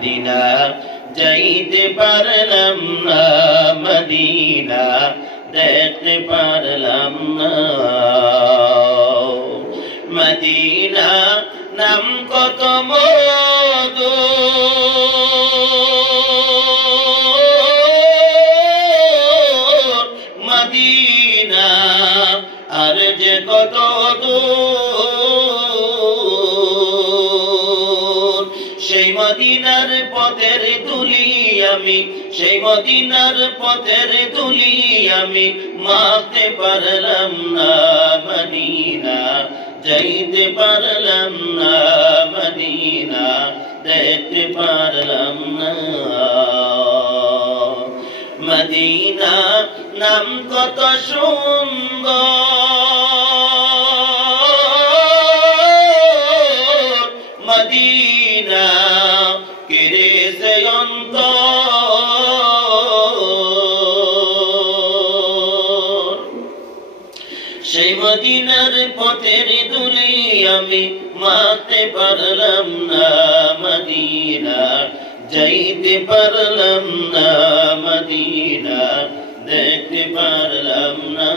Medina যাইতে পারলাম না, মদিনা দেখতে পারলাম না। মদিনা নাম কত মধু, মদিনা আর যে কত দূর। সেই মদিনার পথের ধুলি আমি, সেই মদিনার পথের ধুলি আমি মাখতে পারলাম না, মদিনা যাইতে পারলাম না, মদিনা দেখতে পারলাম না। মদিনা নাম কত সুন্দর, মদিনা কেড়ে সে অন্তর। সেই মদিনার পথের ধুলি আমি মাখতে পারলাম না, মদিনা যাইতে পারলাম না, মদিনা দেখতে পারলাম না।